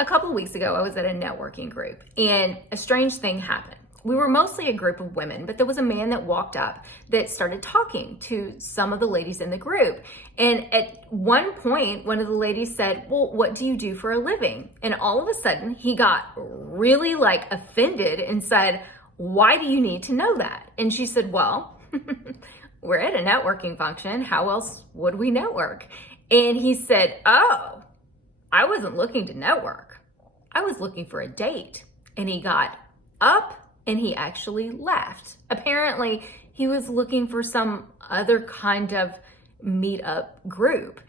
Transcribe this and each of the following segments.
A couple of weeks ago, I was at a networking group and a strange thing happened. We were mostly a group of women, but there was a man that walked up that started talking to some of the ladies in the group. And at one point, one of the ladies said, "Well, what do you do for a living?" And all of a sudden, he got really offended and said, "Why do you need to know that?" And she said, "Well, we're at a networking function. How else would we network?" And he said, "Oh, I wasn't looking to network. I was looking for a date." And he got up and he actually left. Apparently, he was looking for some other kind of meetup group.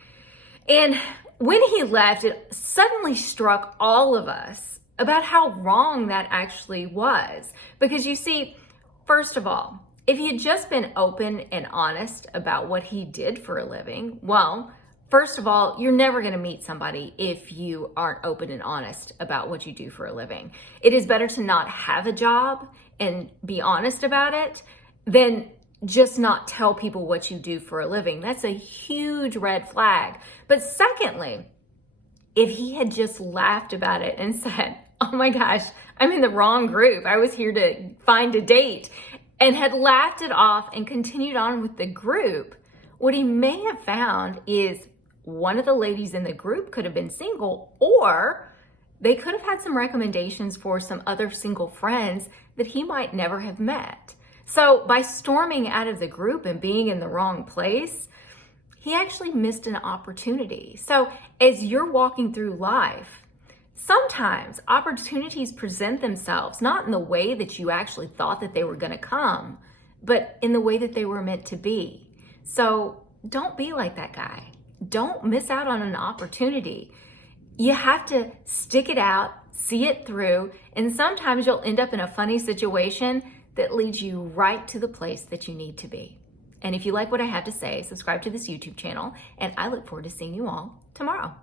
And when he left, it suddenly struck all of us about how wrong that actually was. Because you see, first of all, if he had just been open and honest about what he did for a living, well, first of all, you're never going to meet somebody if you aren't open and honest about what you do for a living. It is better to not have a job and be honest about it than just not tell people what you do for a living. That's a huge red flag. But secondly, if he had just laughed about it and said, "Oh my gosh, I'm in the wrong group. I was here to find a date," and had laughed it off and continued on with the group, what he may have found is one of the ladies in the group could have been single, or they could have had some recommendations for some other single friends that he might never have met. So by storming out of the group and being in the wrong place, he actually missed an opportunity. So as you're walking through life, sometimes opportunities present themselves not in the way that you actually thought that they were going to come, but in the way that they were meant to be. So don't be like that guy. Don't miss out on an opportunity. You have to stick it out, see it through, and sometimes you'll end up in a funny situation that leads you right to the place that you need to be. And if you like what I have to say, subscribe to this YouTube channel, and I look forward to seeing you all tomorrow.